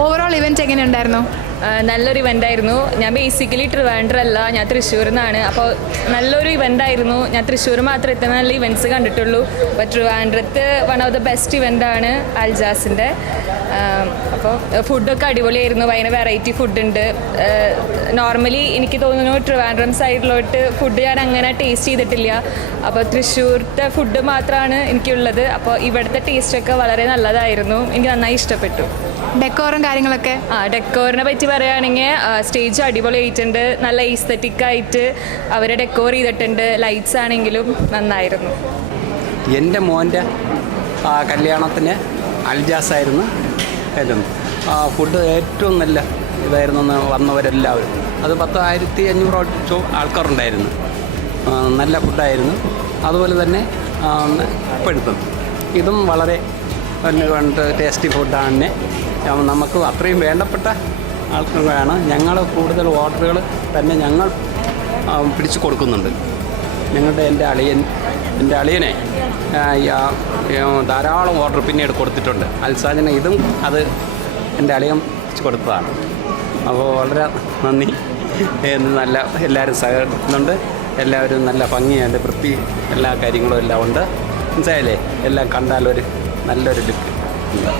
Overall event എങ്ങനെ ഉണ്ടായിരുന്നു? നല്ലൊരു ഇവൻ്റായിരുന്നു. ഞാൻ ബേസിക്കലി ട്രിവാൻഡ്രല്ല, ഞാൻ തൃശ്ശൂരിൽ നിന്നാണ്. അപ്പോൾ നല്ലൊരു ഇവൻ്റായിരുന്നു. ഞാൻ തൃശ്ശൂർ മാത്രമേ ഇത്ര നല്ല ഇവൻറ്റ്സ് കണ്ടിട്ടുള്ളൂ. അപ്പോൾ ട്രിവാൻഡ്രത്ത് വൺ ഓഫ് ദ ബെസ്റ്റ് ഇവൻ്റാണ് അൽജാസിൻ്റെ. അപ്പോൾ ഫുഡൊക്കെ അടിപൊളിയായിരുന്നു. ഭയങ്കര വെറൈറ്റി ഫുഡുണ്ട്. നോർമലി എനിക്ക് തോന്നുന്നു ട്രിവാൻഡ്രം സൈഡിലോട്ട് ഫുഡ് ഞാൻ അങ്ങനെ ടേസ്റ്റ് ചെയ്തിട്ടില്ല. അപ്പോൾ തൃശ്ശൂരത്തെ ഫുഡ് മാത്രമാണ് എനിക്കുള്ളത്. അപ്പോൾ ഇവിടുത്തെ ടേസ്റ്റൊക്കെ വളരെ നല്ലതായിരുന്നു. എനിക്ക് നന്നായി ഇഷ്ടപ്പെട്ടു. ഡെക്കോറും കാര്യങ്ങളൊക്കെ? ഡെക്കോറിനെ പറ്റി പറയുകയാണെങ്കിൽ സ്റ്റേജ് അടിപൊളിയായിട്ടുണ്ട്. നല്ല ഈസ്തറ്റിക് ആയിട്ട് അവർ ഡെക്കോർ ചെയ്തിട്ടുണ്ട്. ലൈറ്റ്സ് ആണെങ്കിലും നന്നായിരുന്നു. എൻ്റെ മോൻ്റെ കല്യാണത്തിന് അൽജാസായിരുന്നു ആയിരുന്നു. ഫുഡ് ഏറ്റവും നല്ല ഇതായിരുന്നു. വന്നവരെല്ലാവരും അത് 10,500 ആൾക്കാരുണ്ടായിരുന്നു. നല്ല ഫുഡായിരുന്നു. അതുപോലെ തന്നെ ഇപ്പോഴത്തും ഇതും വളരെ ടേസ്റ്റി ഫുഡാണ്. നമുക്ക് അത്രയും വേണ്ടപ്പെട്ട ആൾക്കാരാണ്. ഞങ്ങൾ കൂടുതൽ ഓർഡറുകൾ തന്നെ ഞങ്ങൾ പിടിച്ചു കൊടുക്കുന്നുണ്ട്. എൻ്റെ അളിയനെ ധാരാളം ഓർഡർ പിന്നീട് കൊടുത്തിട്ടുണ്ട്. അൽസാജിന് ഇതും അത് എൻ്റെ അളിയൻ പിടിച്ചു കൊടുത്തതാണ്. അപ്പോൾ വളരെ നന്ദി. നല്ല എല്ലാവരും സഹകരിക്കുന്നുണ്ട്. എല്ലാവരും നല്ല ഭംഗിയുണ്ട്, വൃത്തി എല്ലാ കാര്യങ്ങളും എല്ലാം ഉണ്ട്. മനസ്സിലായില്ലേ? എല്ലാം കണ്ടാലൊരു നല്ലൊരു ലുക്ക് ഉണ്ട്.